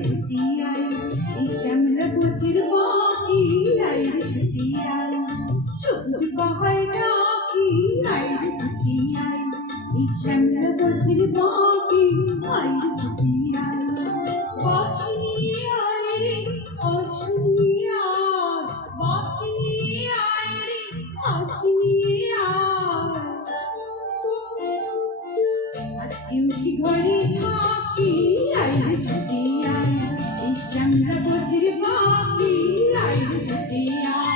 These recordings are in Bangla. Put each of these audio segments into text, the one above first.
ছুটিয়াই এই শ্যামলা পথের বাকি আইরে ছুটিয়াই সবুজ পাহাড় ডাকি আইরে ছুটিয়াই এই শ্যামলা পথের বাকি আইরে ছুটিয়াই বাঁশি আইরে হাসি আর বাঁশি আইরে হাসি আর আজকে উঠি ঘরে থাকি আইরে ছুটিয়াই এই শ্যামলা পথের বাকি আইরে ছুটিয়াই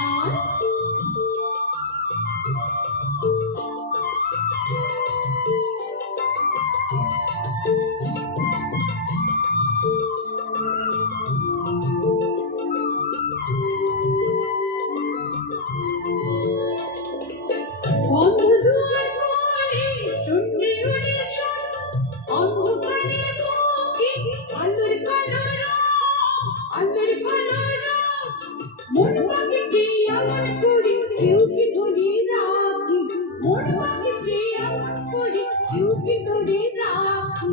মোর পাখিকে আমার করি কেউ কি ধরে রাখি মোর পাখিকে আমার করি কেউ কি ধরে রাখি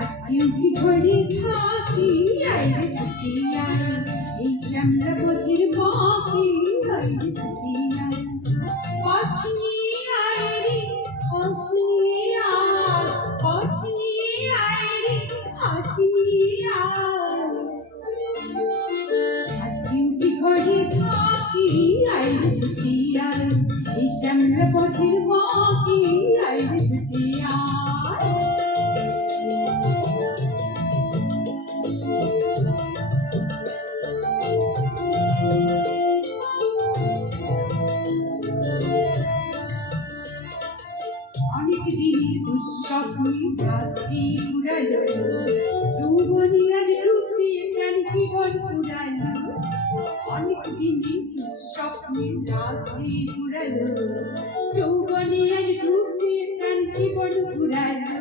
আজকে উঠি ঘরে থাকি আইরে ছুটিয়াই এই শ্যামলা পথের বাকি আইরে ছুটিয়াই বাঁশি আইরে হাসি আর বাঁশি আইরে হাসি আর আজকে উঠি ঘরে থাকি আইরে ছুটিয়াই এই শ্যামলা পথের বাকি আইরে ছুটিয়াই অনেক দিনের দুঃস্বপ্নে রাত্রি উড়ালো যৌবনীর রূপে প্রাণ জীবন উড়ালো অনেক দিনের দুঃস্বপ্নে রাত্রি উড়ালো যৌবনীর রূপে প্রাণ জীবন উড়ালো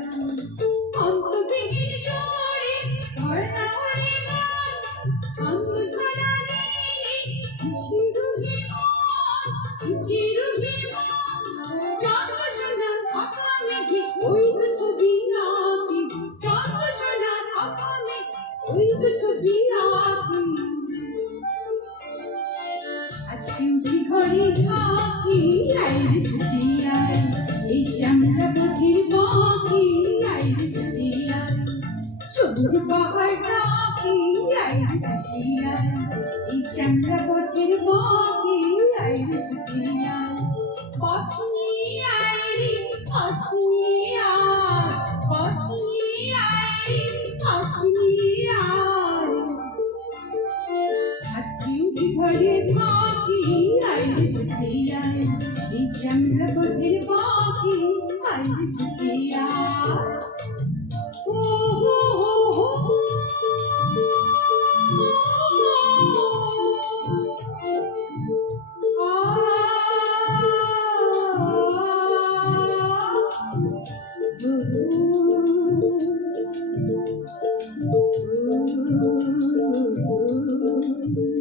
অন্তবেগের স্বরে ধরা পড়ে গান ছন্দ ছড়া নেই কিসের অভিমান কিসের অভিমান জন্মশোনার ফাঁকা মেঘে ওই তো ছবি আঁকি জন্মশোনার ফাঁকা মেঘে ওই তো ছবি আঁকি আজকে উঠি ঘরে থাকি আইরে ছুটিয়াই এই শ্যামলা পথের বাকি আইরে ছুটিয়াই সবুজ পাহাড় ডাকি আইরে ছুটিয়াই এই শ্যামলা পথের বাকি আইরে ছুটিয়াই বাঁশি আইরে হাসি আর বাঁশি আইরে হাসি আর আজকে উঠি ঘরে থাকি আইরে ছুটিয়াই এই শ্যামলা পথের বাকি আইরে ছুটিয়াই ও হো হো হো Ooh.